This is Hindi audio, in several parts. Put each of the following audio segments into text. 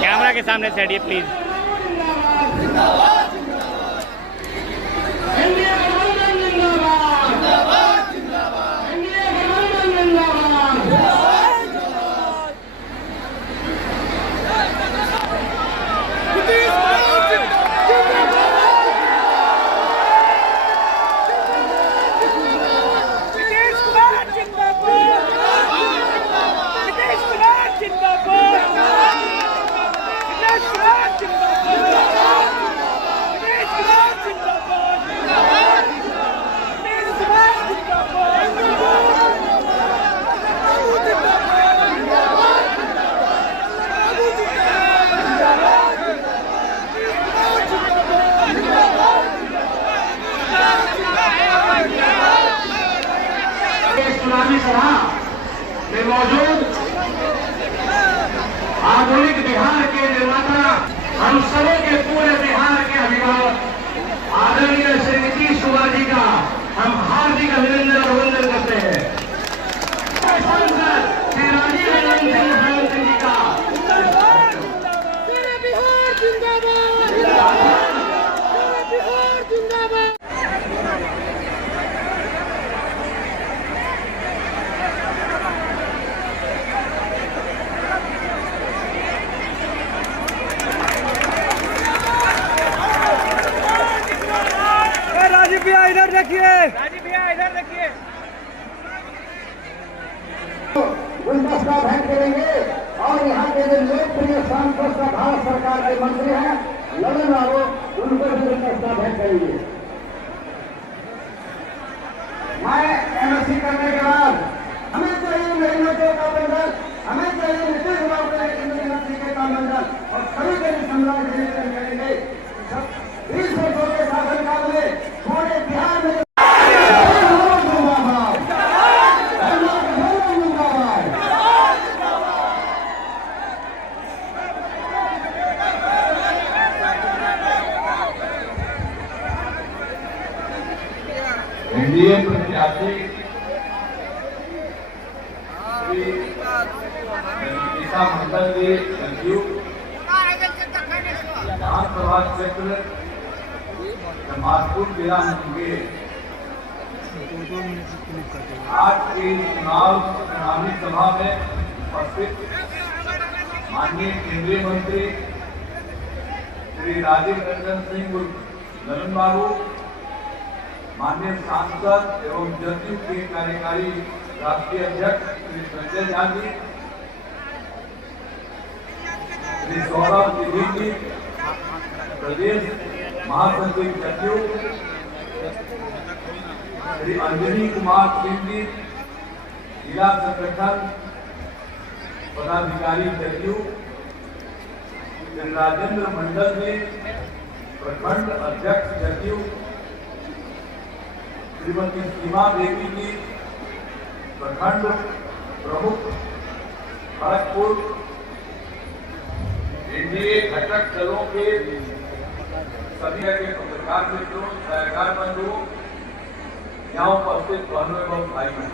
कैमरा के सामने से हटिए प्लीज। चुनावी सभा में मौजूद आधुनिक बिहार के निर्माता, हम सबों के पूरे बिहार के अभिभावक आदरणीय श्री नीतीश कुमार जी का हम हार्दिक अभिनंदन और वंदन करते हैं। सांसद श्री राजीव रंजन सिंह जी का बिहार जिंदाबाद, बिहार जिंदाबाद। राजीव भैया इधर देखिए, राजीव भैया इधर देखिए। गुलदस्ता भेंट करेंगे और यहाँ के जो लोकप्रिय सांसद भारत सरकार के मंत्री हैं ललन बाबू, उनको भी गुलदस्ता भेंट करेंगे। मैं एमएससी करने के बाद हमें चाहिए नई मंत्रियों का बंधन, हमें चाहिए नीतीश कुमार का मंडल और सभी के सम्मान करेंगे। 20 वर्षों के शासनकाल में पूरे बिहार में एनडीए प्रत्याशी श्री निशा मंडल के सचिव विधानसभा क्षेत्र जमालपुर जिला मुंगेर आज की चुनावी सभा में उपस्थित माननीय केंद्रीय मंत्री श्री राजीव रंजन सिंह ललन बाबू, माननीय सांसद एवं जदयू के कार्यकारी राष्ट्रीय अध्यक्ष श्री संजय झा जी, श्री सौरभ त्रिवेदी जी, प्रदेश महासचिव जदयू श्री अंजनी कुमार सिंह जी, जिला संगठन पदाधिकारी जदयू श्री राजेंद्र मंडल जी, प्रखंड अध्यक्ष जदयू श्रीमती सीमा देवी जी, प्रखंड प्रमुख खड़गपुर, एनडीए घटक दलों के सभी के पत्रकार मित्रों, सलाहकार बंधुओं, यहाँ उपस्थित बहनों एवं भाइयों,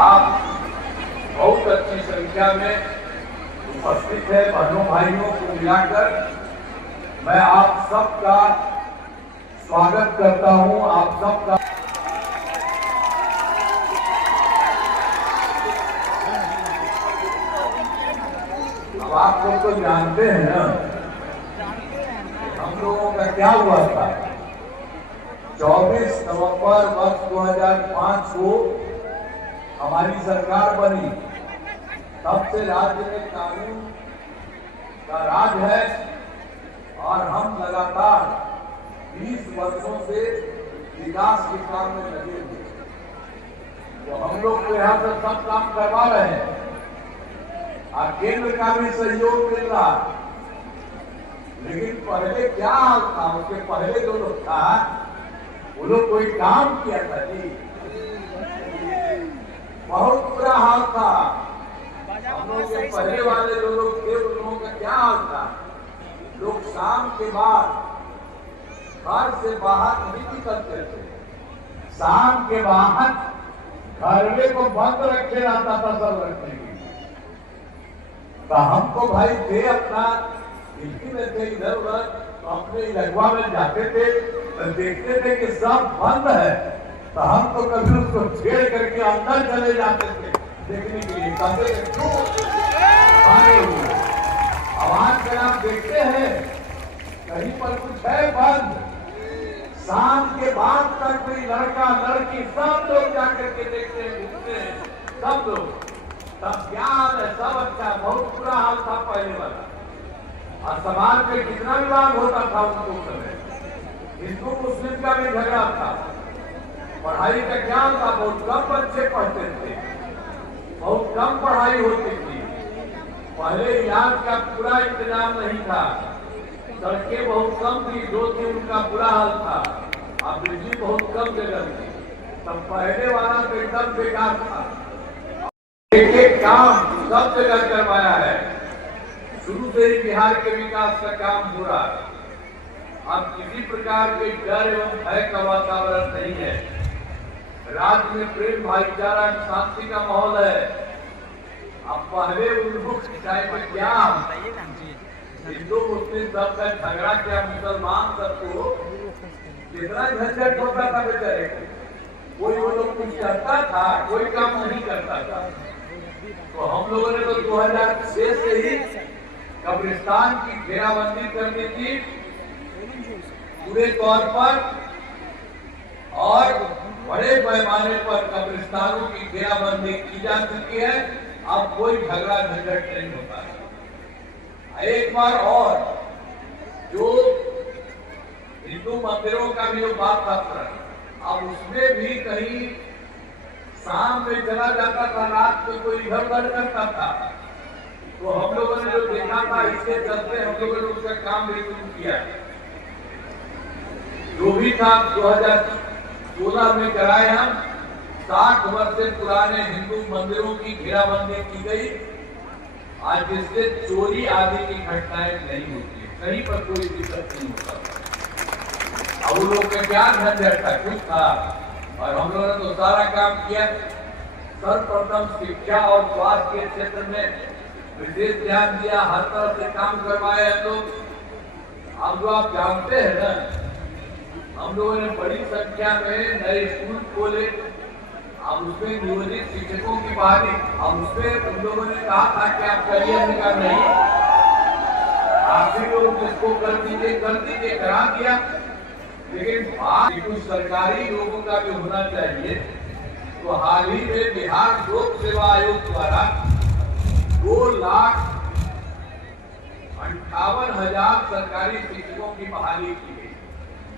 आप बहुत अच्छी संख्या में उपस्थित है। बहनों भाइयों को मिलाकर मैं आप सबका स्वागत करता हूं। आप सबका अब आप लोग तो जानते हैं ना हम लोगों का क्या हुआ था। 24 नवंबर वर्ष 2005 को हमारी सरकार बनी, तब से राज्य में कानून का राज है और हम लगातार 20 वर्षों से विकास के काम में लगे हुए। तो हम लोग तो यहाँ से सब काम करवा रहे हैं और केंद्र का भी सहयोग मिल रहा। लेकिन पहले क्या हाल था, उसके पहले जो लोग था वो लोग कोई काम किया था जी। बहुत बुरा हाल था। हम लोग के पहले वाले जो लोग थे उन लोगों का क्या हाल था? लोग शाम के बाद घर से बाहर नहीं निकलते थे। शाम के बाद घरवे को बंद रखे रहता था सब रखने की। तो हमको भाई थे अपना खिड़की में थे इधर उधर, तो अपने इलाका में जाते थे तो देखते थे कि सब बंद है, तो हम तो कभी उसको छेड़ करके अंदर चले जाते थे देखने के लिए। कहते थे क्यों आए हुए? अब आजकल आप देखते हैं कहीं पर कुछ है बंद, शाम के बाद तक कोई लड़का लड़की सब लोग जाकर के देखते हैं, घूमते हैं सब लोग। सब क्या हाल है? सब अच्छा। बहुत बुरा हाल था पहले वाला। और समाज में कितना विवाद होता था उनको समय, हिंदू मुस्लिम का भी झगड़ा था। पढ़ाई का ज्ञान था, बहुत कम बच्चे पढ़ते थे, बहुत कम पढ़ाई होती थी। पहले इलाज का पूरा इंतजाम नहीं था, सड़कें बहुत कम थी, जो थी उनका बुरा हाल था। अब बिजली बहुत कम जगह थी। तब पहले वाला तो एकदम बेकार था। एक एक काम सब जगह करवाया है। शुरू से ही बिहार के विकास का काम हो रहा है। अब किसी प्रकार के डर एवं भय का वातावरण नहीं है। राज्य में प्रेम भाईचारा शांति का माहौल है। अब पहले उन्मुख टाइप में क्या हिंदू मुस्लिम सबका झगड़ा किया, मुसलमान सबको कितना झंझट होता था बेचारे को। कोई वो लोग कुछ करता था, कोई काम नहीं करता था। तो हम लोगों ने तो 2006 से ही कब्रिस्तान की घेराबंदी कर दी थी पूरे तौर पर, और बड़े पैमाने पर कब्रिस्तानों की घेराबंदी की जा चुकी है। अब कोई झगड़ा झंझट नहीं होता है। एक बार और जो हिंदू मंदिरों का भी जो बात था, अब उसमें भी कहीं शाम में चला जाता था, रात में कोई इधर उधर करता था, तो हम लोगों ने जो देखा था, इसके चलते हम लोगों ने उसका काम भी शुरू किया। जो भी था 2016 में कराए हम। 60 वर्ष से पुराने हिंदू मंदिरों की घेराबंदी की गई। आज जिससे चोरी आदि की घटनाएं नहीं होती, कहीं पर कोई दिक्कत नहीं होता। अब वो लोग का क्या झंझट था, कुछ था, और हम लोगों ने तो सारा काम किया। सर्वप्रथम शिक्षा और स्वास्थ्य के क्षेत्र में विशेष ध्यान दिया, हर तरह से काम करवाए हम लोग। अब जो आप जानते हैं ना, हम लोगों ने बड़ी संख्या में नए स्कूल खोले। अब उसमें नियोजित शिक्षकों की बहाली, अब उसमें उन लोगों ने कहा था कि आप करियर का नहीं, आप भी लोग जिसको कर दीजिए, करा दिया। लेकिन बात कुछ सरकारी लोगों का भी होना चाहिए। तो हाल ही में बिहार लोक सेवा आयोग द्वारा 2,58,000 सरकारी शिक्षकों की बहाली की गई।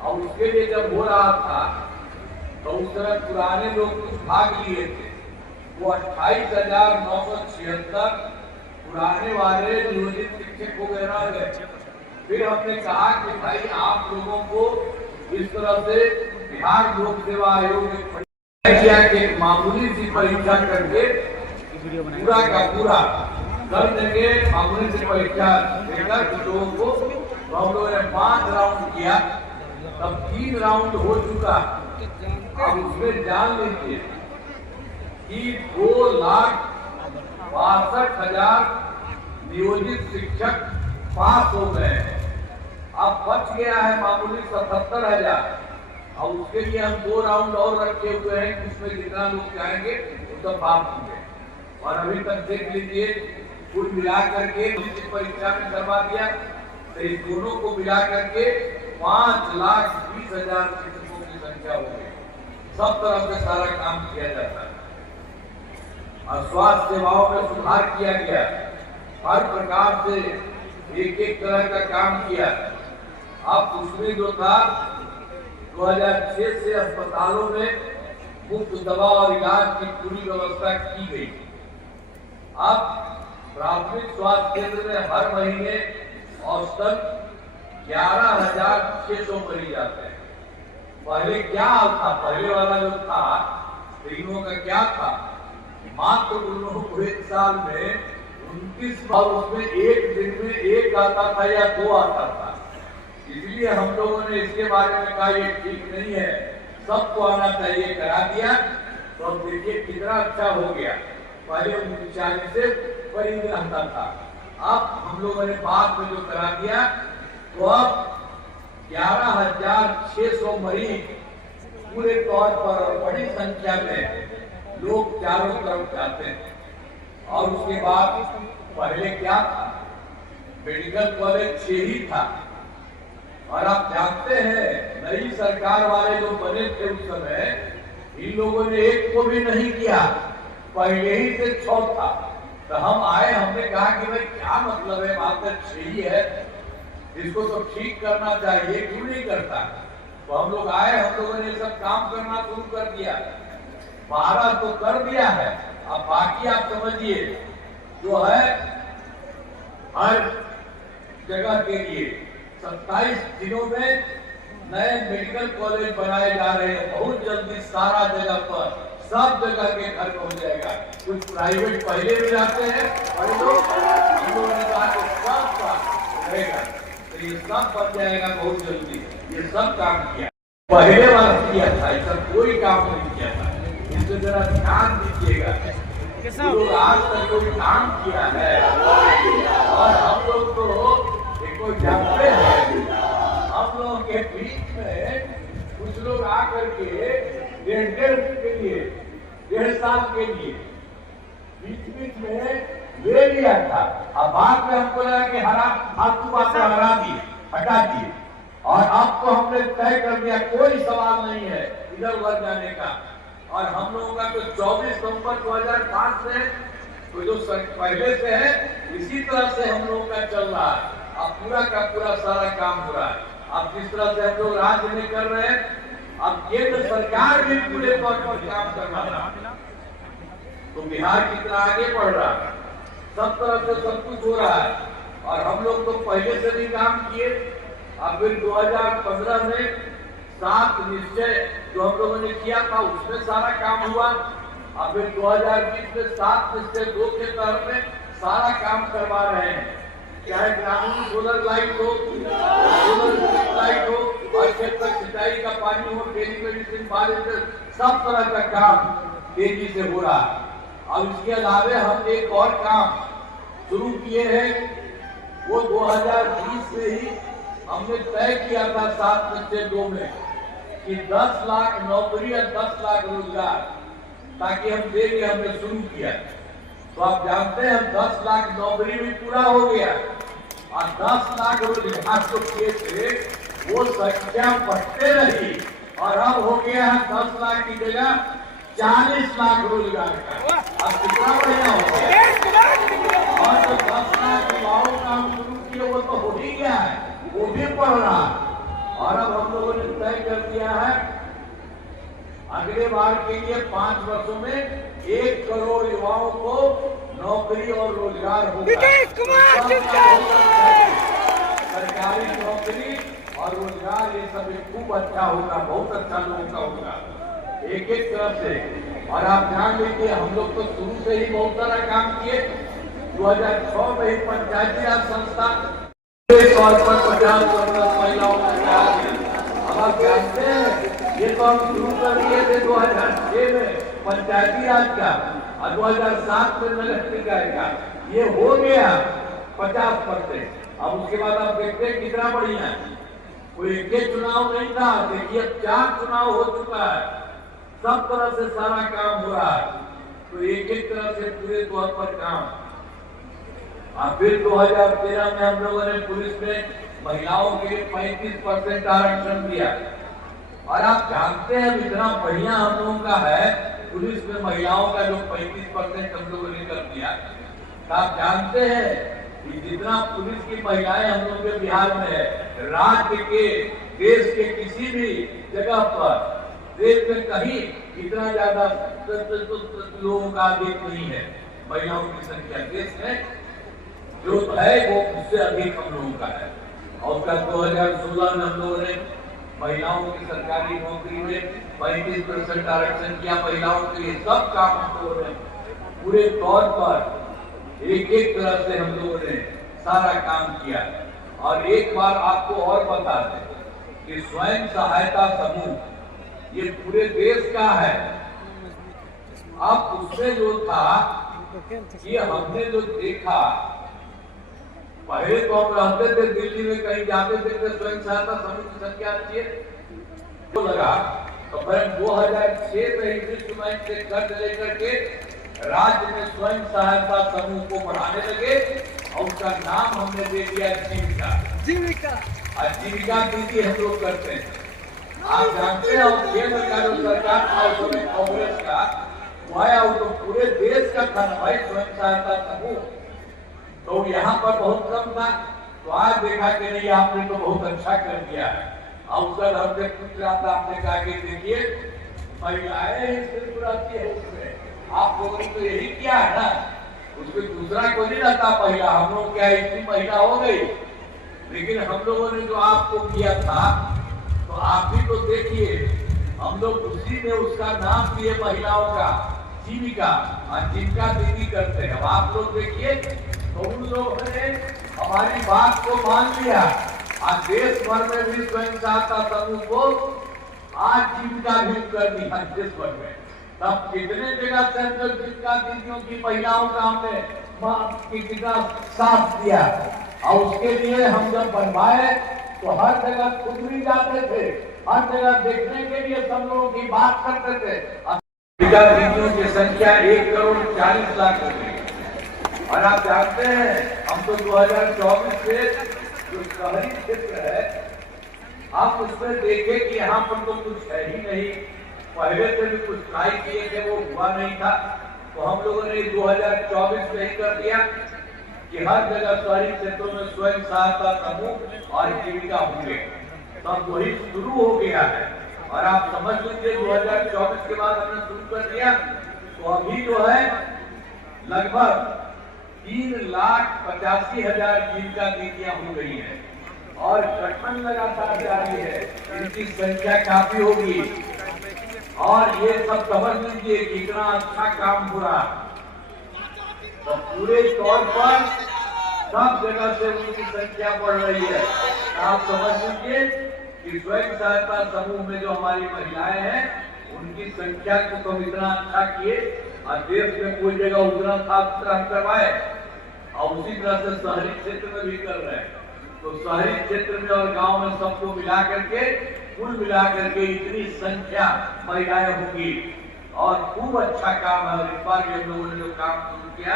और उसके लिए जब हो रहा था तो उस समय पुराने लोग कुछ भाग लिए थे, वो 28,976 पुराने वाले नियोजित शिक्षक हो गए। फिर हमने कहा कि भाई आप लोगों को इस तरह से बिहार लोक सेवा आयोग ने किया कि मामूली सी परीक्षा करके पूरा का पूरा कर देंगे, मामूली सी परीक्षा देकर कुछ लोगों को। तो हम लोगों ने 5 राउंड किया, तब 3 राउंड हो चुका। अब उसमें जान लीजिए कि 2,62,000 नियोजित शिक्षक पास हो गए। अब बच गया है मामूली 77,000। और उसके लिए हम 2 राउंड और रखे हुए हैं, उसमें जितना लोग जाएंगे वो सब पास होंगे। और अभी तक देख लीजिए कुल मिला करके परीक्षा में करवा दिया, तो इस दोनों को मिला करके 5,20,000 शिक्षकों की संख्या हो गई। सब तरफ से सारा काम किया जाता है और स्वास्थ्य सेवाओं में सुधार किया गया। हर प्रकार से एक तरह का काम किया। अब उसमें जो था 2006 से अस्पतालों में मुफ्त दवा और इलाज की पूरी व्यवस्था की गई। अब प्राथमिक स्वास्थ्य केंद्र में हर महीने औसतन 11,600 मरीज आते हैं। पहले क्या हाल था? पहले वाला जो था, तीनों का क्या था मात्र उन लोगों को एक साल में 29 बार, उसमें एक दिन में एक आता था या 2 आता था। इसलिए हम लोगों ने इसके बारे में कहा ये ठीक नहीं है, सबको आना चाहिए, करा दिया। तो अब देखिए कितना अच्छा हो गया। पहले 39 से परिंद आता था, अब हम लोगों ने बाद में जो करा दिया तो अब 11,600 मरीज पूरे तौर पर और बड़ी संख्या में लोग चारों तरफ जाते हैं। और उसके बाद पहले क्या था, मेडिकल कॉलेज 6 ही था। और आप जानते हैं नई सरकार वाले जो बने थे उस समय, इन लोगों ने एक को भी नहीं किया, पहले ही से 6 था। तो हम आए, हमने कहा कि भाई क्या मतलब है, बात 6 ही है, इसको तो ठीक करना चाहिए, क्यों नहीं करता। तो हम लोग आए, हम लोगों ने सब काम करना शुरू कर दिया। 12 तो कर दिया है, अब बाकी आप समझिए जो है हर जगह के लिए 27 जिलों में नए मेडिकल कॉलेज बनाए जा रहे हैं। बहुत जल्दी सारा जगह पर सब जगह के घर हो जाएगा। कुछ प्राइवेट पहले भी जाते हैं और हम लोगों ने कहा कि सब रहेगा, तो ये सब बन जाएगा बहुत जल्दी। ये सब काम किया, पहले बार किया था, ऐसा कोई काम नहीं किया था। इसमें जरा ध्यान दीजिएगा, लोग आज तक कोई काम किया है और हम लोग तो देखो जानते हैं, हम लोगों के बीच में कुछ लोग आकर के 1.5 साल के लिए बीच में ले लिया था। अब बाद में हमको लगा कि फालतू बात हरा दिए, हटा दिए, और अब तो हमने तय कर दिया कोई सवाल नहीं है इधर उधर जाने का। और हम लोगों का तो 24 नवंबर 2005 से तो जो पहले से है इसी तरह से हम लोगों का चल रहा है। अब पूरा का पूरा सारा काम हो रहा है। अब जिस तरह से हम लोग राज्य में कर रहे हैं, अब केंद्र सरकार भी पूरे तौर पर काम कर रहा है। तो बिहार कितना आगे बढ़ रहा है, सब तरफ से सब कुछ हो रहा है। और हम लोग तो पहले से भी काम किए। अब फिर 2015 में 7 निश्चय जो हम लोगों ने किया था उसमें सारा काम हुआ। अब फिर 2020 में 7 निश्चय 2 के तहत में सारा काम करवा रहे हैं, चाहे ग्रामीण सोलर लाइट हो, सोलर लाइट हो, और क्षेत्र सिंचाई का पानी हो, टेलीमेडिसिन, बारिश, सब तरह का काम तेजी से हो रहा है। अब इसके अलावे हम एक और काम शुरू किए हैं, वो 2020 में ही हमने तय किया था 7 निश्चय 2 में कि 10 लाख नौकरी और 10 लाख रोजगार ताकि हम देंगे, हमने शुरू किया। तो आप जानते हैं हम 10 लाख नौकरी भी पूरा हो गया और 10 लाख रोजगार जो किए थे वो संख्या बढ़ते रही और अब हो गया है 10 लाख की जगह 40 लाख रोजगार का। अब कितना बढ़िया हो गया। और जो 10 लाख युवाओं का हम शुरू किए वो तो हो ही गया है, वो भी पढ़ रहा है। और अब हम लोगों ने तय कर दिया है अगले बार के लिए 5 वर्षों में 1 करोड़ युवाओं को नौकरी और रोजगार होगा। सरकारी नौकरी और रोजगार ये सब खूब अच्छा होगा, बहुत अच्छा लोगों का होगा एक एक तरफ से। और आप ध्यान लीजिए हम लोग तो शुरू से ही बहुत सारा काम किए। 2006 में ही पंचायती राज संस्था तौर पर 50% महिलाओं का कार्य। अब आप जानते हैं ये तो हम शुरू कर दिए थे 2006 में पंचायती राज का और 2007 में नगरपालिका का, ये हो गया 50%। अब उसके बाद आप देखते हैं कितना बढ़िया है। कोई एक चुनाव नहीं था, देखिए अब 4 चुनाव हो चुका है, सब तरह से सारा काम हो रहा है। तो एक एक तरह से पूरे तौर पर काम। अब फिर 2013 में हम लोगों ने पुलिस में महिलाओं के लिए 35% आरक्षण दिया। और आप जानते हैं इतना बढ़िया हम लोगों का है पुलिस में महिलाओं का जो 35% हम लोगों ने कर दिया। तो आप जानते हैं कि जितना पुलिस की महिलाएं हम लोग के बिहार में है, राज्य के देश के किसी भी जगह पर देश में कहीं इतना ज्यादा लोगों का अधिक नहीं है। महिलाओं की संख्या देश में जो है वो उससे अधिक हम लोगों का है। और उसका 2016 में हम लोगों ने महिलाओं की सरकारी नौकरी में 35% आरक्षण किया महिलाओं के लिए। सब काम हम लोगों ने पूरे तौर पर एक एक तरह से हम लोगों ने सारा काम किया। और एक बार आपको और बता दें कि स्वयं सहायता समूह ये पूरे देश का है। अब उसमें जो था कि हमने जो देखा, पहले तो हम रहते थे दिल्ली में, कहीं जाते थे तो स्वयं सहायता समूह की संख्या अच्छी है तो लगा, तो फिर 2006 में विश्व बैंक से कर्ज लेकर के राज्य में स्वयं सहायता समूह को बढ़ाने लगे और उसका नाम हमने दे दिया जीविका। जीविका दीदी हम लोग करते हैं। आप जानते हैं और केंद्र का जो सरकार था उसमें कांग्रेस का आया, तो पूरे देश का था भाई स्वयं सहायता समूह, तो यहाँ पर बहुत कम था। तो आज देखा कि नहीं आपने तो बहुत अच्छा कर दिया है। अवसर हमसे पूछ रहा था, आपने कहा कि देखिए महिलाएं सिर्फ रहती है उसमें, आप लोगों ने तो यही किया है ना, उसमें दूसरा कोई नहीं रहता महिला। हम लोग क्या इतनी महिला हो गई, लेकिन हम लोगों ने जो आपको किया था तो आप भी तो देखिए, हम लोग उसी में उसका नाम दिए महिलाओं का जीविका, और जीविका दीदी करते हैं। अब आप लोग देखिए तो उन लोगों ने हमारी बात को मान लिया और देश भर में भी स्वयं सहायता समूह को आज जीविका भी कर दी है देश भर में। तब कितने जगह से जो जीविका दीदियों की महिलाओं का हमने कितना साथ दिया, और उसके लिए हम जब बनवाए तो हर जगह खुद भी जाते थे, हर जगह देखने के लिए सब लोगों की बात करते थे। जीविका दीदियों की संख्या 1,40,00,000 हो गई। और आप जानते हैं हम तो 2024 से जो शहरी क्षेत्र है, आप उसमें देखें कि यहाँ पर तो कुछ है ही नहीं। पहले से भी कुछ ट्राई किए थे, वो हुआ नहीं था, तो हम लोगों ने 2024 में ही कर दिया कि हर जगह शहरी क्षेत्रों में स्वयं सहायता समूह और जीविका होंगे। तब वही शुरू हो गया है। और आप समझ लीजिए 2024 के बाद हमने शुरू कर दिया, तो अभी जो है लगभग 3,85,000 जीविका दीदियां हो गई है और गठन लगातार जारी है, इनकी संख्या काफी होगी। और ये सब समझ लीजिए कितना अच्छा काम हो रहा, तो पूरे तौर पर सब जगह से उनकी संख्या बढ़ रही है। आप समझ लीजिए कि स्वयं सहायता समूह में जो हमारी महिलाएं हैं उनकी संख्या को तो इतना अच्छा किए, और देश में कोई जगह उतना साफ सुथरा करवाए, और उसी तरह से शहरी क्षेत्र में भी कर रहे हैं। तो शहरी क्षेत्र में और गांव में सबको मिला करके, कुल मिला करके इतनी संख्या महिलाएं होंगी, और खूब अच्छा काम है। और इस बार भी हम लोगों ने जो काम शुरू किया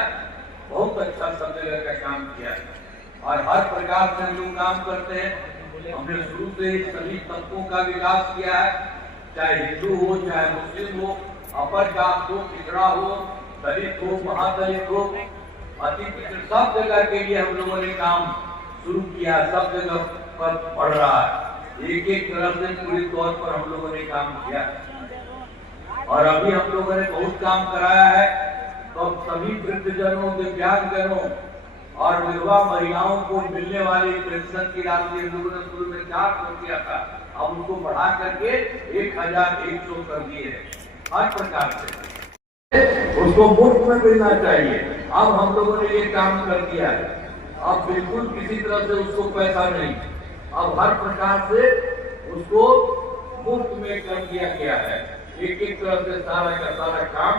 बहुत अच्छा सब जगह का काम किया, और हर प्रकार से हम लोग काम करते हैं। हमने शुरू से ही सभी तत्वों का विकास किया है, चाहे हिंदू हो, चाहे मुस्लिम हो, अपर कास्ट हो, पिछड़ा हो, दलित हो, महादलित हो, अति पिछड़, सब जगह के लिए हम लोगों ने काम शुरू किया। सब जगह पर बढ़ रहा है, एक एक तरफ से पूरे तौर पर हम लोगों ने काम किया, और अभी हम लोगों ने बहुत काम कराया है। तो सभी वृद्धजनों, दिव्यांगजनों और विधवा महिलाओं को मिलने वाली पेंशन की राशि हम लोगों ने शुरू में 400 किया था, अब उसको बढ़ा करके 1,100 कर दिए हैं। हर प्रकार से उसको मुफ्त में मिलना चाहिए। अब हम लोगों ने ये काम कर दिया है, अब बिल्कुल किसी तरह से उसको पैसा नहीं, अब हर प्रकार से उसको मुफ्त में कर दिया गया है। एक एक तरह से सारा का सारा काम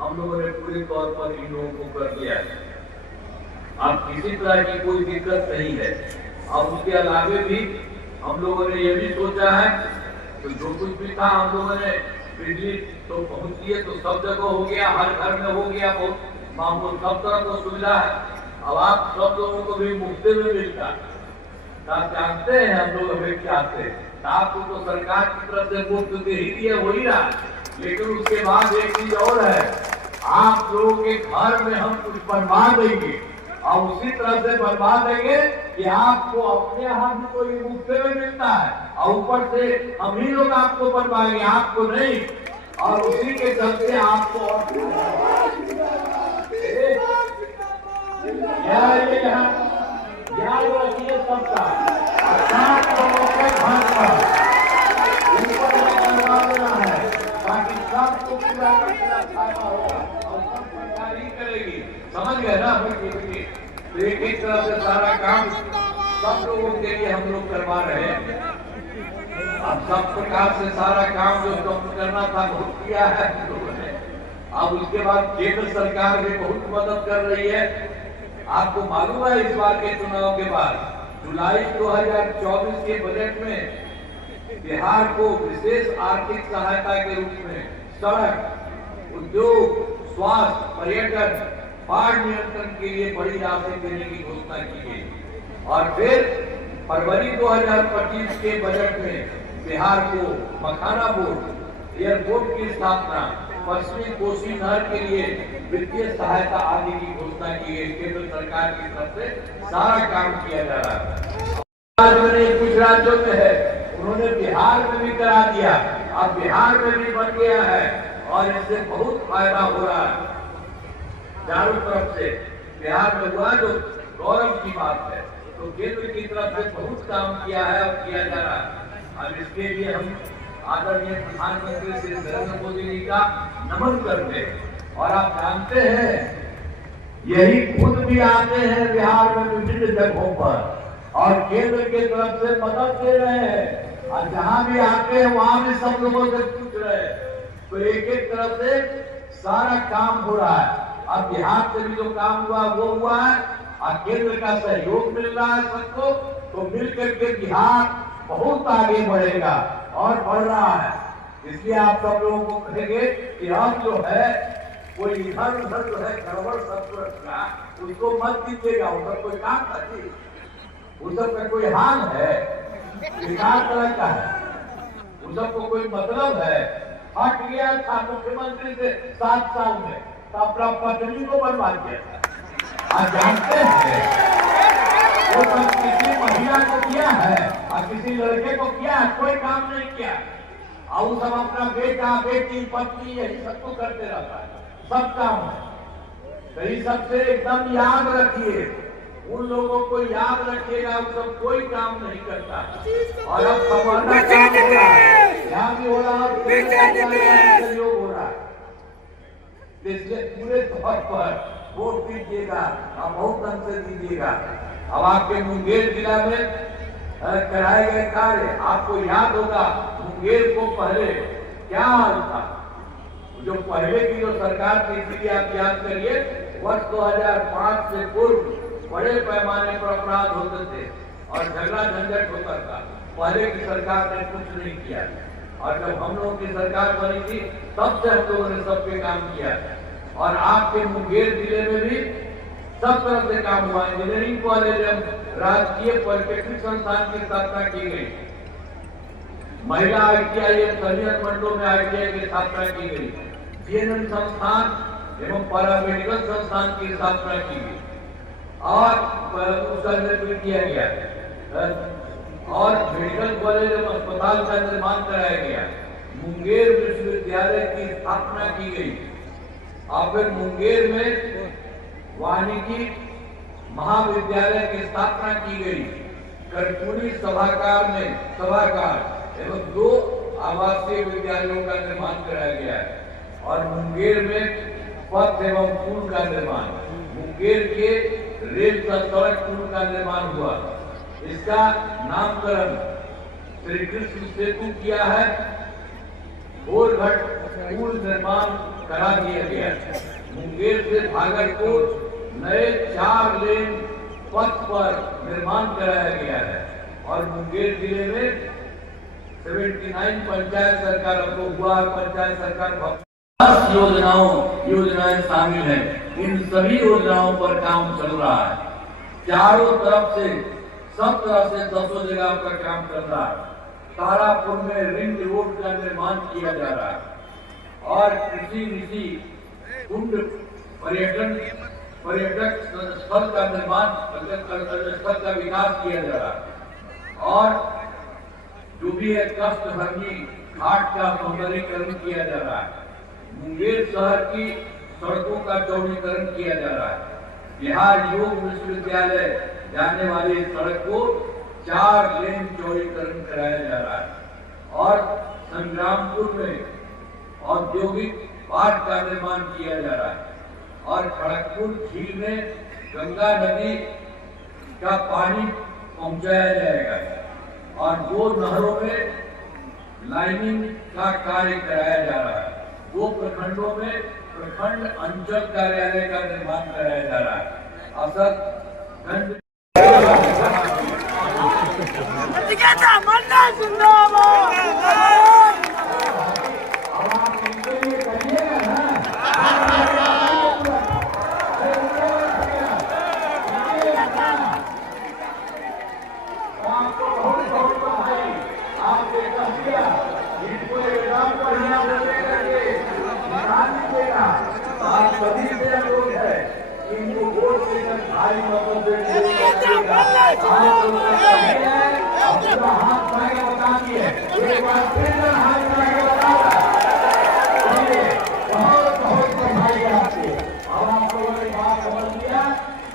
हम लोगों ने पूरे तौर पर इन लोगों को कर दिया है। अब किसी तरह की कोई दिक्कत नहीं है। अब उसके अलावे भी हम लोगों ने ये भी सोचा है, तो जो कुछ भी था हम लोगों ने, बिजली तो पहुंची है तो सब जगह हो गया, हर घर में हो गया, बहुत मामूल सब तरह को सुविधा है। अब आप सब लोगों को भी मुफ्त में मिलता है। आप जानते हैं हम लोग अभी चाहते हैं, आपको तो सरकार की तरफ से मुफ्त दे ही दिया, हो ही रहा, लेकिन उसके बाद एक चीज और है, आप लोगों के घर में हम कुछ बनवा देंगे, और उसी तरह से बनवा देंगे कि आपको अपने यहाँ भी कोई मुफ्त में मिलता है, और ऊपर से हम ही लोग आपको बनवाएंगे, आपको नहीं। और उसी के चलते आपको याद रखिए सबका, ऊपर है ताकि सब आपको पूरा का पूरा फायदा होगा और सब सरकार ही करेगी। समझ गए ना? तो एक तरफ से सारा काम सब लोगों के लिए हम लोग करवा रहे हैं। अब सब प्रकार से सारा काम जो करना था बहुत किया है हम लोगों ने। अब उसके बाद केंद्र सरकार भी बहुत मदद कर रही है। आपको मालूम है इस बार के चुनाव के बाद जुलाई 2024 के बजट में बिहार को विशेष आर्थिक सहायता के रूप में सड़क, उद्योग, स्वास्थ्य, पर्यटन, बाढ़ नियंत्रण के लिए बड़ी राशि देने की घोषणा की गई। और फिर फरवरी 2025 के बजट में बिहार को मखाना बोर्ड, एयरपोर्ट की स्थापना, पश्चिमी कोसी नहर के लिए वित्तीय सहायता आदि की घोषणा की गई। केंद्र सरकार की तरफ से सारा काम किया जा रहा है। कुछ राज्यों में है, उन्होंने बिहार में भी करा दिया, अब बिहार में भी बन गया है और इससे बहुत फायदा हो रहा है। चारों तरफ से बिहार में हुआ जो गौरव की बात है। तो केंद्र की तरफ से बहुत काम किया है और किया जा रहा है। अब इसके लिए हम आदरणीय प्रधानमंत्री श्री नरेंद्र मोदी जी का नमन करते हैं। और आप जानते हैं यही खुद भी आते हैं बिहार में विभिन्न जगहों पर और केंद्र की तरफ से मदद दे रहे हैं। और जहां भी आते हैं वहां भी सब लोगों से पूछ रहे हैं। तो एक एक तरफ से सारा काम हो रहा है। अब बिहार से भी जो काम हुआ वो हुआ है और केंद्र का सहयोग मिल रहा है सबको। तो मिलकर के बिहार बहुत आगे बढ़ेगा और बढ़ रहा है। इसलिए आप सब लोगों को कहेंगे कि हम जो है कोई इधर उधर जो है गड़बड़ सब उसको मत दीजिएगा। उधर कोई काम करती उस सबका कोई हाल है, विकास तरह का है, उस सबको कोई मतलब है। हट गया था मुख्यमंत्री से 7 साल में, तो अपना पत्नी को बनवा दिया था। आप जानते हैं वो सब किसी महिला को किया है और किसी लड़के को किया है, कोई काम नहीं किया। और सब अपना बेटा बेटी पत्नी यही सब तो करते रहता है, सब काम है। तो ये सबसे एकदम याद रखिए, उन लोगों को याद रखिएगा, वो सब कोई काम नहीं करता। और अब समाना काम हो रहा है, यहाँ भी हो रहा है, सहयोग हो रहा है। इसलिए पूरे तौर पर वोट दीजिएगा और बहुत ढंग से दीजिएगा। अब आपके मुंगेर जिला में कराए गए कार्य आपको याद होगा। मुंगेर को पहले क्या हाल था, जो पहले की जो सरकार थी, इसलिए आप याद करिए वर्ष 2005 से पूर्व बड़े पैमाने पर अपराध होते थे और झगड़ा झंझट होता था। पहले की सरकार ने कुछ नहीं किया और जब हम लोगों की सरकार बनी थी तब से हम लोगों ने सब पे काम किया। और आपके मुंगेर जिले में भी सब तरह से काम हुआ। इंजीनियरिंग कॉलेज, राजकीय पॉलिटेक्निक संस्थान की स्थापना की गई, महिला ITI संयुक्त मंडलों में ITI की स्थापना की गई, GNM संस्थान एवं पैरामेडिकल संस्थान की स्थापना की गई और उसका निर्माण किया गया और मेडिकल कॉलेज एवं अस्पताल का निर्माण कराया गया। मुंगेर विश्वविद्यालय की स्थापना की गई और फिर मुंगेर में वानिकी महाविद्यालय की स्थापना की गई। कर्पूरी सभागार एवं 2 आवासीय विद्यालयों का निर्माण कराया गया है और मुंगेर में पथ एवं पुल का निर्माण, मुंगेर के रेल सड़क पुल का निर्माण हुआ। इसका नामकरण श्री कृष्ण सेतु किया है। गोरघट पुल निर्माण करा दिया गया। मुंगेर से भागलपुर नए 4 लेन पथ पर निर्माण कराया गया है और मुंगेर जिले में 79 पंचायत सरकार हुआ। पंचायत सरकार 10 योजनाएं शामिल हैं। इन सभी योजनाओं पर काम चल रहा है। चारों तरफ से सब तरह से 10 जगह पर काम चल रहा है। तारापुर में रिंग रोड का निर्माण किया जा रहा है और ऋषि कुंड पर्यटक स्थल का निर्माण, स्थल का विकास किया जा रहा है और जो भी है कष्टहरणी घाट का सौंदर्यीकरण किया जा रहा है। मुंगेर शहर की सड़कों का चौड़ीकरण किया जा रहा है। बिहार योग विश्वविद्यालय जाने वाली सड़क को 4 लेन चौड़ीकरण कराया जा रहा है और संग्रामपुर में औद्योगिक पार्क का निर्माण किया जा रहा है और खड़गपुर झील में गंगा नदी का पानी पहुंचाया जाएगा और 2 नहरों में लाइनिंग का कार्य कराया जा रहा है। 2 प्रखंडों में प्रखंड अंचल कार्यालय का निर्माण कराया जा रहा है। असदगंज इनको वोट देकर भारी मतों से हाथ आगे बता दिए। एक बार फिर हाथ आगे बता बहुत बहुत बधाई आपको। अब आप लोगों ने बात समझ लिया।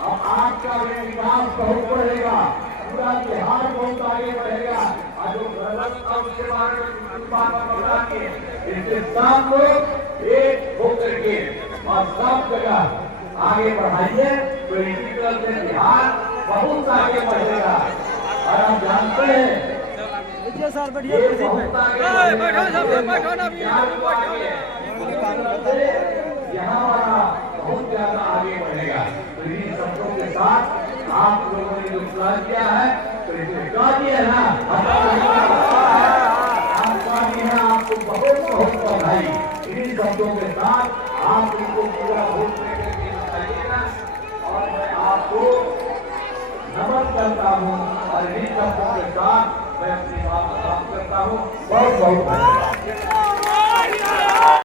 अब आपका विकास बहुत बढ़ेगा, पूरा बिहार बहुत आगे बढ़ेगा। और जो व्यवस्था उसके बारे में बात बता के इसके साथ लोग एक होकर के और सब जगह आगे बढ़ाइए तो इसी तरह से बिहार बहुत आगे बढ़ेगा। और हम जानते हैं सर बढ़िया यहाँ वाला बहुत ज्यादा आगे बढ़ेगा। तो इन शब्दों के साथ आप लोगों ने जो प्लान किया है तो इसे कह दिया ना, आपको बहुत बहुत बधाई। इन शब्दों के साथ आप इनको पूरा वोट देकर के बताइएगा और मैं आपको नमन करता हूँ और इन शब्दों के साथ मैं अपनी बात समाप्त करता हूँ। बहुत बहुत धन्यवाद।